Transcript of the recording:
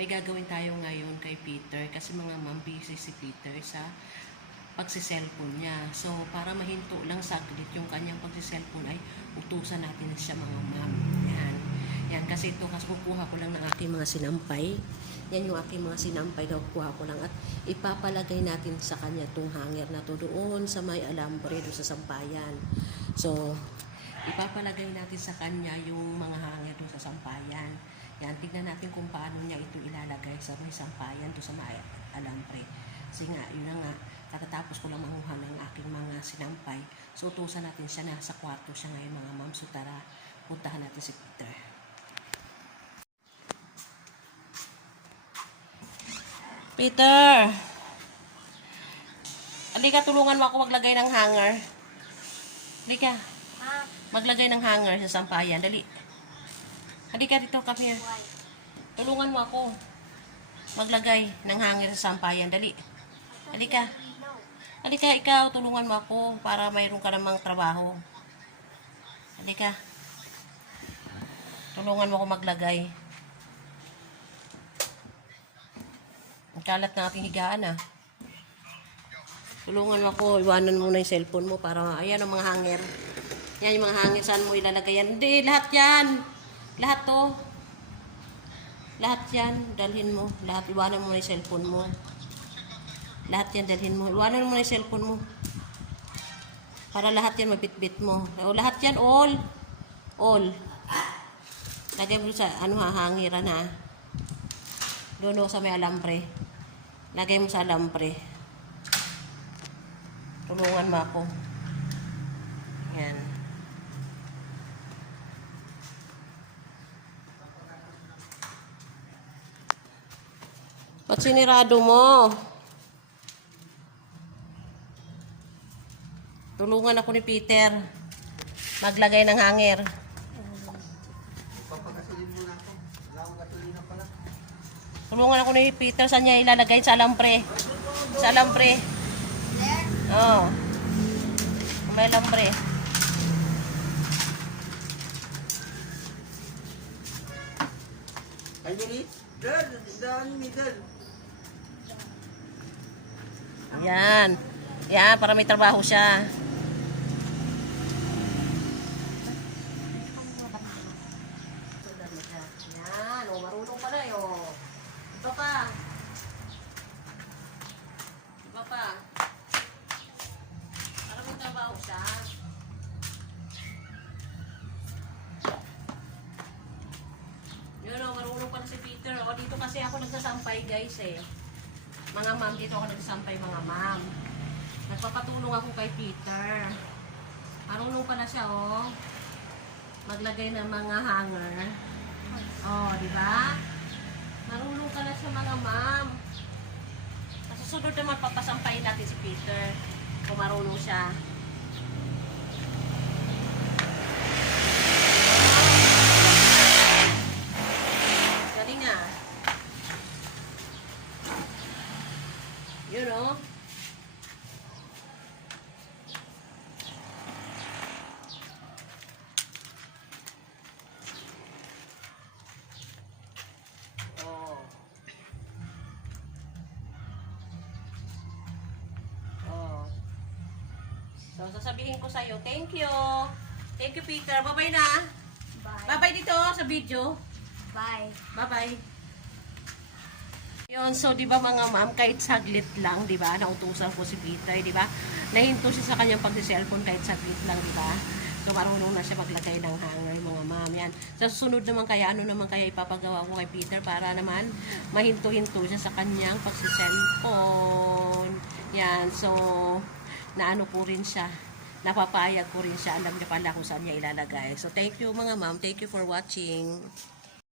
may gagawin tayo ngayon kay Peter kasi mga ma'am busy si Peter sa pagsiselfone niya. So, para mahinto lang saglit yung kanyang pagsiselfone ay utusan natin siya mga ma'am. Yan. Yan, kasi ito, kasi kukuha ko lang ng aking mga sinampay. Yan yung aking mga sinampay na kukuha ko lang. At ipapalagay natin sa kanya itong hanger na to doon sa may alambre, doon sa sampayan. So, ipapalagay natin sa kanya yung mga hanger doon sa sampayan. Yan, tignan natin kung paano niya ito ilalagay sa may sampayan doon sa may alambre. Kasi nga, yun na nga, katatapos ko lang manguha ng aking mga sinampay. So, utusan natin siya na sa kwarto siya ngayon mga ma'am. So, tara, puntahan natin si Peter. Peter! Halika, tulungan mo ako maglagay ng hanger. Halika, Ah, maglagay ng hanger sa sampayan. Dali. Halika dito, why? Tulungan mo ako maglagay ng hanger sa sampayan. Dali. Halika. Halika, ikaw, tulungan mo ako para mayroon ka namang trabaho. Halika. Tulungan mo ako maglagay. Ang kalat ng ating higaan ah. Tulungan mo ako, iwanan mo na yung cellphone mo para, ayan ang mga hanger. Yan yung mga hanger, saan mo ilalagay yan? Hindi, lahat yan. Lahat to. Lahat yan, dalhin mo. Lahat, iwanan mo na yung cellphone mo. Lahat yan dalhin mo. Iwanan mo na yung cellphone mo. Para lahat yan mabitbit mo. O, lahat yan, all. All. Lagay mo sa, ano ha, hangiran ha. Doon sa may alambre. Lagay mo sa alambre. Tulungan mo ako. Yan. Ba't sinirado mo? Tulungan ako ni Peter. Maglagay ng hanger. Tulungan ako ni Peter. Saan niya ilalagay? Sa alambre. Sa alambre. Oo. Oh. May alambre. Ay, Nini? Dad, daan middle. Yan. Yan, para may trabaho siya. Yan, o marunong pa na yun. Iba pa. Iba pa. Para may trabaho siya. Yun o, marunong pa na si Peter. O, dito kasi ako nagsasampay guys eh. Mga ma'am, dito ako nagsasampay mga ma'am. Nagpapatulong ako kay Peter. Marunong pala siya oh. Maglagay ng mga hanger. Oh, di ba? Marunong ka na siya mga ma'am. Sa susunod naman papasampayin natin si Peter. Kung marunong siya. Galing ah. Yun oh. Oh. Oh. So, sasabihin ko sa'yo, thank you. Thank you, Peter. Bye-bye na. Bye. Bye-bye dito sa video. Bye. Bye-bye. Yun, so 'di ba mga ma'am, kahit saglit lang, 'di ba? Nautusan ko si Peter, 'di ba? Nahinto siya sa kanyang pagsi-cellphone kahit saglit lang, 'di ba? So marunong na siya maglagay ng hanger, mga ma'am. Yan. Sa susunod naman kaya, ano naman kaya ipapagawa ko kay Peter para naman mahinto-hinto siya sa kanyang pagsi-cellphone. Yan. So, naano ko rin siya. Napapayag ko rin siya. Alam niya pala kung saan niya ilalagay. So, thank you mga ma'am. Thank you for watching.